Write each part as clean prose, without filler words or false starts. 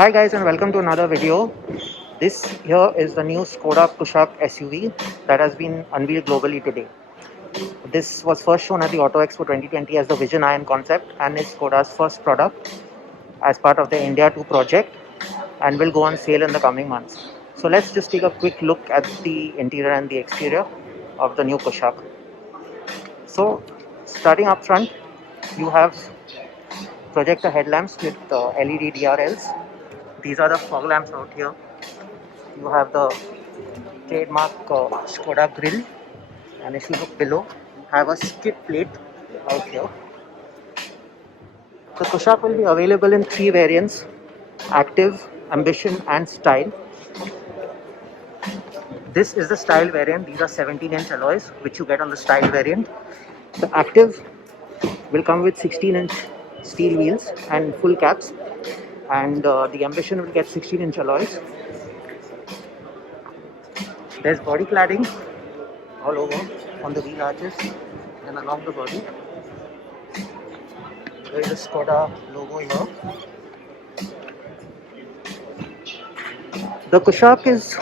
Hi guys and welcome to another video. This here is the new Skoda Kushaq SUV that has been unveiled globally today. This was first shown at the Auto Expo 2020 as the Vision Iron concept and is Skoda's first product as part of the India 2 project and will go on sale in the coming months. So let's just take a quick look at the interior and the exterior of the new Kushaq. So starting up front, you have projector headlamps with LED DRLs. These are the fog lamps out here. You have the trademark Skoda grill, and if you look below, you have a skid plate out here. The Kushaq will be available in three variants: Active, Ambition and Style. This is the Style variant. These are 17-inch alloys which you get on the Style variant. The Active will come with 16-inch steel wheels and full caps, and the Ambition will get 16-inch alloys. There's body cladding all over on the wheel arches and along the body. There is a Skoda logo here. The Kushaq is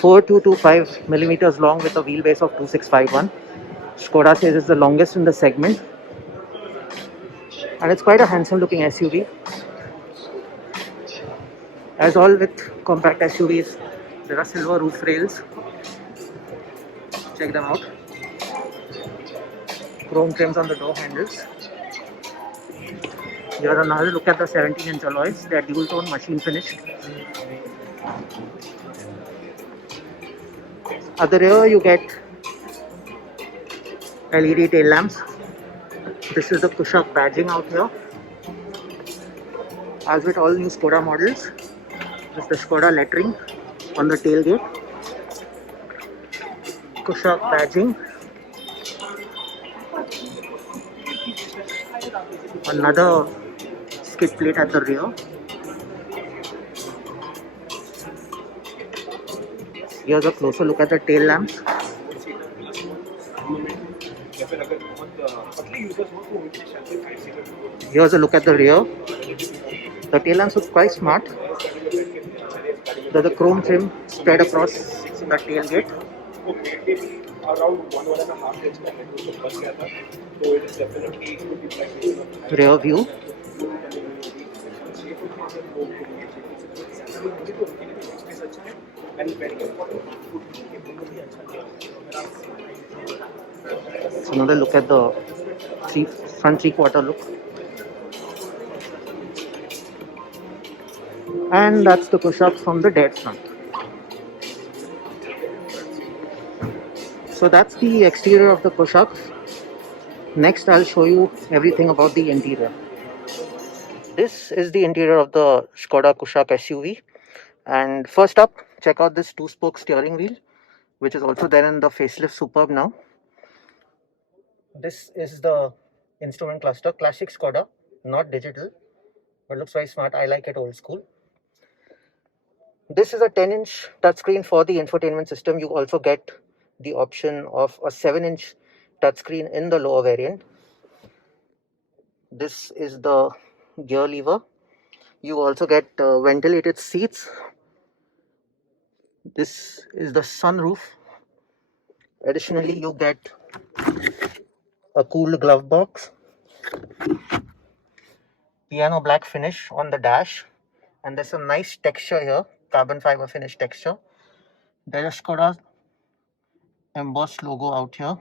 4225 millimeters long with a wheelbase of 2651. Skoda says it's the longest in the segment, and it's quite a handsome looking SUV. As all with compact SUVs, there are silver roof rails. Check them out. Chrome trims on the door handles. Here's another look at the 17-inch alloys. They are dual tone machine finished. At the rear you get LED tail lamps. This is the Kushaq badging out here. As with all new Skoda models, this is the Skoda lettering on the tailgate. Kushaq badging. Another skid plate at the rear. Here's a closer look at the tail lamps. Here's a look at the rear. The tail lamps look quite smart. There's a chrome trim spread across the tailgate. Rear view. So another look at the front three-quarter look. And that's the Kushaq from the dead front. So that's the exterior of the Kushaq. Next I'll show you everything about the interior. This is the interior of the Skoda Kushaq SUV. And first up, check out this two-spoke steering wheel, which is also there in the facelift Superb now. This is the instrument cluster, classic Skoda, not digital, but looks very smart. I like it old school. This is a 10-inch touchscreen for the infotainment system. You also get the option of a 7-inch touchscreen in the lower variant. This is the gear lever. You also get ventilated seats. This is the sunroof. Additionally, you get a cool glove box, piano black finish on the dash, and there's some nice texture here, carbon fiber finish texture. There's a Skoda embossed logo out here.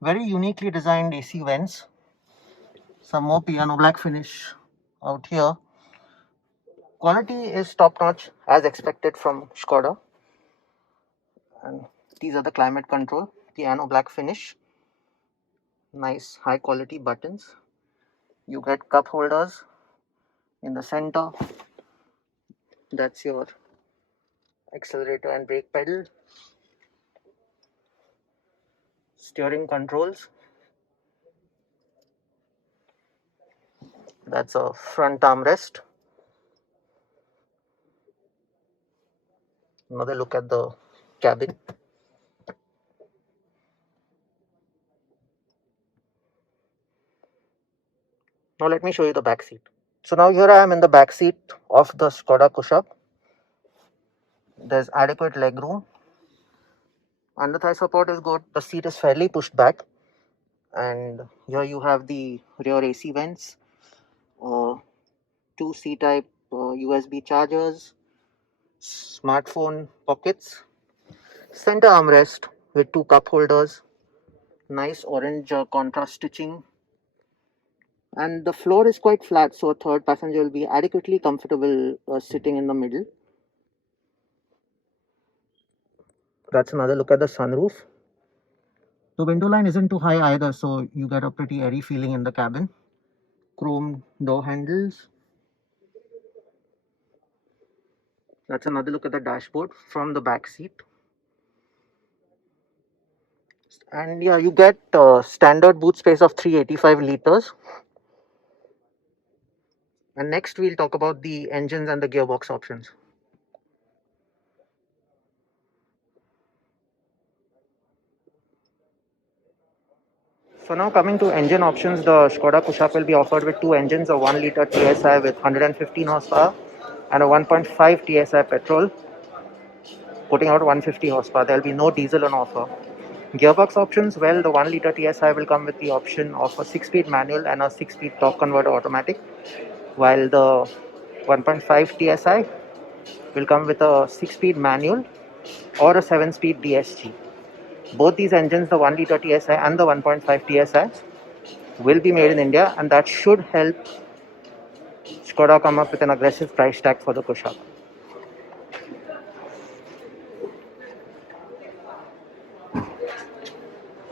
Very uniquely designed AC vents. Some more piano black finish out here. Quality is top notch as expected from Skoda. And these are the climate control, piano black finish. Nice high quality buttons. You get cup holders in the center. That's your accelerator and brake pedal. Steering controls. That's a front armrest. Another look at the cabin. Now let me show you the back seat. So now here I am in the back seat of the Skoda Kushaq. There's adequate leg room. Under thigh support is good. The seat is fairly pushed back. And here you have the rear AC vents, two C-type USB chargers, smartphone pockets, center armrest with two cup holders, nice orange contrast stitching, and the floor is quite flat, so a third passenger will be adequately comfortable sitting in the middle. That's another look at the sunroof. The window line isn't too high either, so you get a pretty airy feeling in the cabin. Chrome door handles. That's another look at the dashboard from the back seat. And yeah, you get standard boot space of 385 liters. And next we'll talk about the engines and the gearbox options. So now coming to engine options, the Skoda Kushaq will be offered with two engines, a 1 liter TSI with 115 horsepower and a 1.5 TSI petrol, putting out 150 horsepower. There will be no diesel on offer. Gearbox options, well, the 1 liter TSI will come with the option of a 6-speed manual and a 6-speed torque converter automatic, while the 1.5 TSI will come with a 6-speed manual or a 7-speed DSG. Both these engines, the 1 liter TSI and the 1.5 TSI, will be made in India, and that should help Skoda come up with an aggressive price tag for the Kushaq.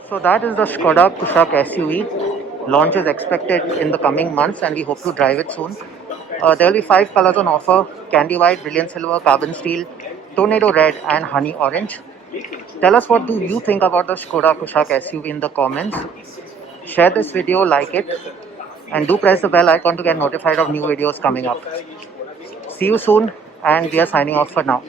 So that is the Skoda Kushaq SUV. Launch is expected in the coming months and we hope to drive it soon. There will be 5 colors on offer: candy white, brilliant silver, carbon steel, tornado red and honey orange. Tell us, what do you think about the Skoda Kushaq SUV in the comments. Share this video, like it, and do press the bell icon to get notified of new videos coming up. See you soon, and we are signing off for now.